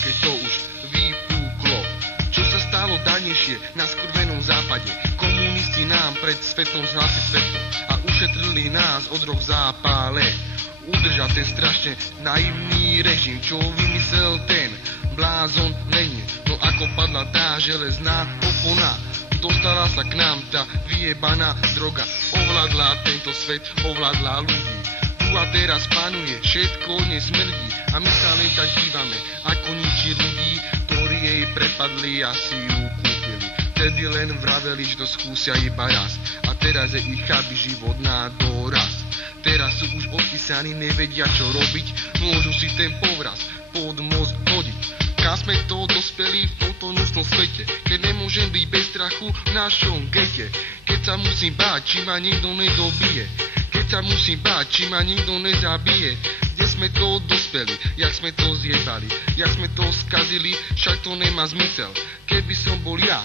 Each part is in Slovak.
keď to už vypúklo. Čo sa stalo danejšie na skurvenom západe? Komunisti nám pred svetom zhlási svetlo a ušetrili nás od roh v zápale. Udržal ten strašne naivný režim, čo vymyslel ten blázon Lenin. No ako padla tá železná opona, dostala sa k nám tá vyjebaná droga. Ovládla tento svet, ovládla ľudí. Tu a teraz panuje, všetko nesmrdí a my sa len tak dívame, ako ničí ľudí, ktorí jej prepadli a si ju kúpili. Vtedy len vraveli, že to skúsia iba raz a teraz je ich cháby život na doraz. Teraz sú už odpísaní, nevedia čo robiť, môžu si ten povraz pod most hodiť. Kam sme to dospeli v tomto hnusnom svete, keď nemôžem byť bez strachu v našom gete. Keď sa musím báť, či ma nikto nedobije, keď sa musím báť, či ma nikto nezabije. Kde sme to dospeli, jak sme to zjebali, jak sme to skazili, však to nemá zmysel. Keby som bol ja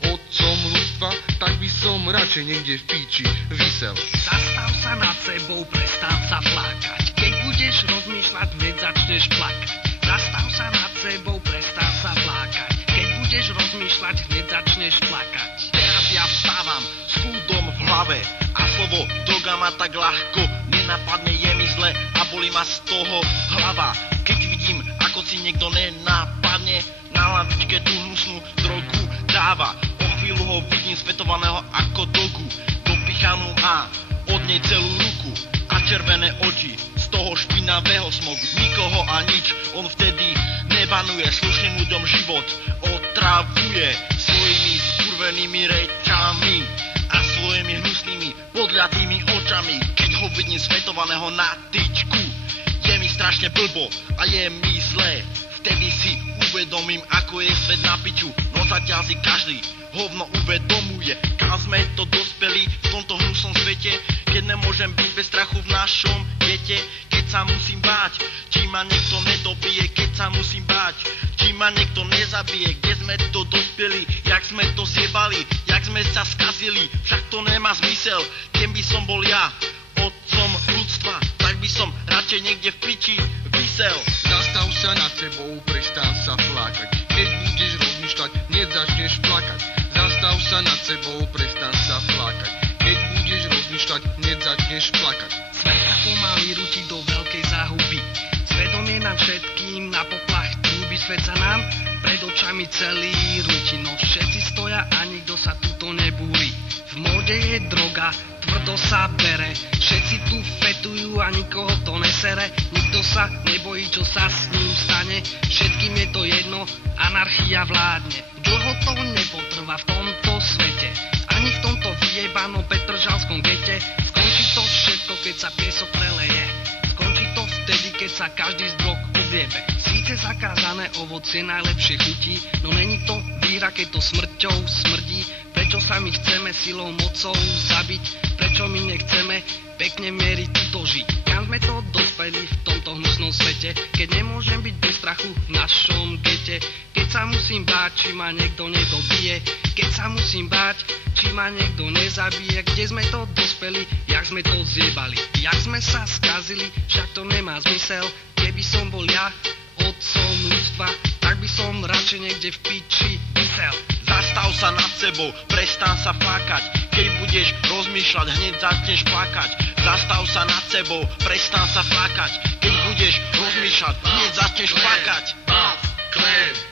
otcom ľudstva, tak by som radšej niekde v píči visel. Zastav sa nad sebou, prestan sa flákať. Keď budeš rozmýšľať, hneď začneš plakať. Zastav sa nad sebou, prestan sa flákať. Keď budeš rozmýšľať, hneď začneš plakať. Teraz ja vstávam s kľudom v hlave a slovo droga ma tak ľahko nenapadne, je mi zle a bolí ma z toho hlava. Keď vidím, ako si niekto nenapadne, na lavičke tú hnusnú drogu dáva. O chvíľu ho vidím svetovaného ako dogu, dopichanú a od nej celú ruku a červené oči z toho špinavého smogu. Nikoho a nič, on vtedy nebanuje, slušným ľuďom život otravuje svojimi skurvenými rečami a svojimi hnusnými podľatými očami. Keď ho vidím svetovaného na tyčku, je mi strašne blbo a je mi zlé. Vtedy si uvedomím, ako je svet na piču, no zatiaľ si každý hovno uvedomuje, kam sme to dospeli v tomto hnusnom svete, keď nemôžem byť bez strachu v našom gete. Keď sa musím báť, či ma niekto nedobije, keď sa musím báť, či ma niekto nezabije. Kde sme to dospeli, jak sme to zjebali, jak sme sa skazili, však to nemá zmysel. Keby som bol ja otcom ľudstva, tak by som radšej niekde v piči visel. Zastav sa nad sebou, prestan sa flákať. Keď budeš rozmýšľať, hneď začneš plakať. Zastav sa nad sebou, prestan sa flákať. Keď budeš rozmýšľať, hneď začneš plakať. Svet sa pomaly rúti do veľkej záhuby. Svedomie nám všetkým na poplach trúbi. Svet sa nám pred očami celý rúti. No všetci stoja a nikto sa tuto nebúri. V móde je droga, tvrdo sa bere. Všetci tu fetujú a nikoho to nesere. Nikto sa nebojí, čo sa s ním stane. Všetkým je to jedno, anarchia vládne. Dlho to nepotrvá v tomto svete, ani v tomto vyjebanom petržalskom gete. Skončí to všetko, keď sa piesok preleje. Skončí to vtedy, keď sa každý z drog odjebe. Síce zakázané ovocie najlepšie chutí, no není to výhra, keď to smrťou smrdí. Prečo sa my chceme silou mocou zabiť? Prečo my nechceme pekne mieriť túto žiť? Kam sme to dospeli v tomto hnusnom svete, keď nemôžem byť bez strachu v našom gete? Keď sa musím báť, či ma niekto nedobije, keď sa musím báť, či ma niekto nezabije. Kde sme to dospeli, jak sme to zjebali, jak sme sa skazili, však to nemá zmysel. Keby som bol ja otcom ľudstva, tak by som radšej niekde v piči visel. Zastav sa nad sebou, prestan sa flákať. Keď budeš rozmýšľať, hneď začneš plakať. Zastav sa nad sebou, prestan sa flákať. Keď budeš rozmýšľať, hneď začneš plakať. Klen.